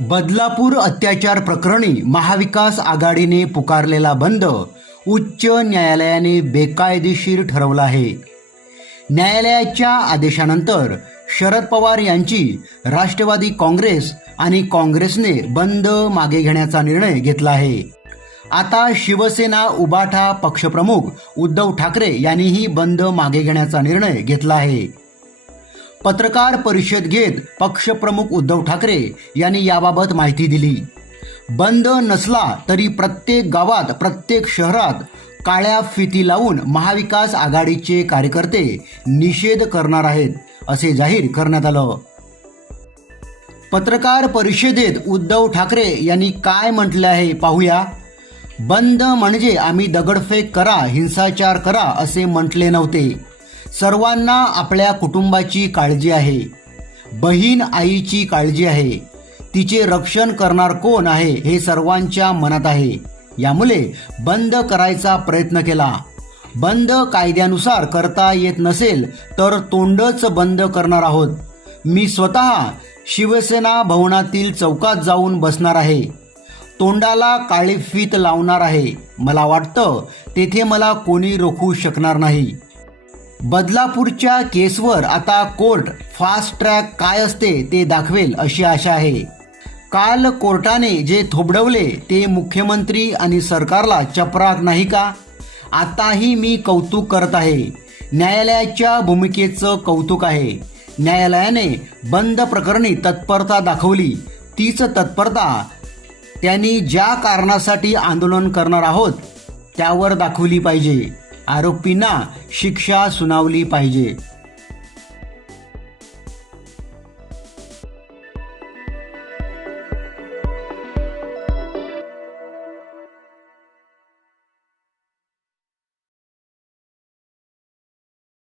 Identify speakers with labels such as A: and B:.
A: बदलापूर अत्याचार प्रकरणी महाविकास आघाडीने पुकारलेला बंद उच्च न्यायालयाने बेकायदेशीर ठरवला आहे. न्यायालयाच्या आदेशानंतर शरद पवार यांची राष्ट्रवादी काँग्रेस आणि काँग्रेसने बंद मागे घेण्याचा निर्णय घेतला आहे. आता शिवसेना उबाठा पक्षप्रमुख उद्धव ठाकरे यांनीही बंद मागे घेण्याचा निर्णय घेतला आहे. पत्रकार परिषद घेत पक्षप्रमुख उद्धव ठाकरे यांनी याबाबत माहिती दिली. बंद नसला तरी प्रत्येक गावात प्रत्येक शहरात काळ्या फिती लावून महाविकास आघाडीचे कार्यकर्ते निषेध करणार आहेत असे जाहीर करण्यात आलं. पत्रकार परिषदेत उद्धव ठाकरे यांनी काय म्हटले आहे पाहूया. बंद म्हणजे आम्ही दगडफेक करा हिंसाचार करा असे म्हटले नव्हते. सर्वांना आपल्या कुटुंबाची काळजी आहे. बहीण आईची काळजी आहे. तिचे रक्षण करणार कोण आहे हे सर्वांच्या मनात आहे. यामुळे बंद करायचा प्रयत्न केला. बंद कायद्यानुसार करता येत नसेल तर तोंडच बंद करणार आहोत. मी स्वतः शिवसेना भवनातील चौकात जाऊन बसणार आहे. तोंडाला काळी फीत लावणार आहे. मला वाटतं तेथे मला कोणी रोखू शकणार नाही. बदलापूरच्या केसवर आता कोर्ट फास्ट ट्रॅक काय असते ते दाखवेल अशी आशा आहे. काल कोर्टाने जे थोबडवले ते मुख्यमंत्री आणि सरकारला चपराक नाही का? आताही मी कौतुक करत आहे. न्यायालयाच्या भूमिकेचं कौतुक आहे. न्यायालयाने बंद प्रकरणी तत्परता दाखवली. तीच तत्परता त्यांनी ज्या कारणासाठी आंदोलन करणार आहोत त्यावर दाखवली पाहिजे. आरोपींना शिक्षा सुनावली पाहिजे.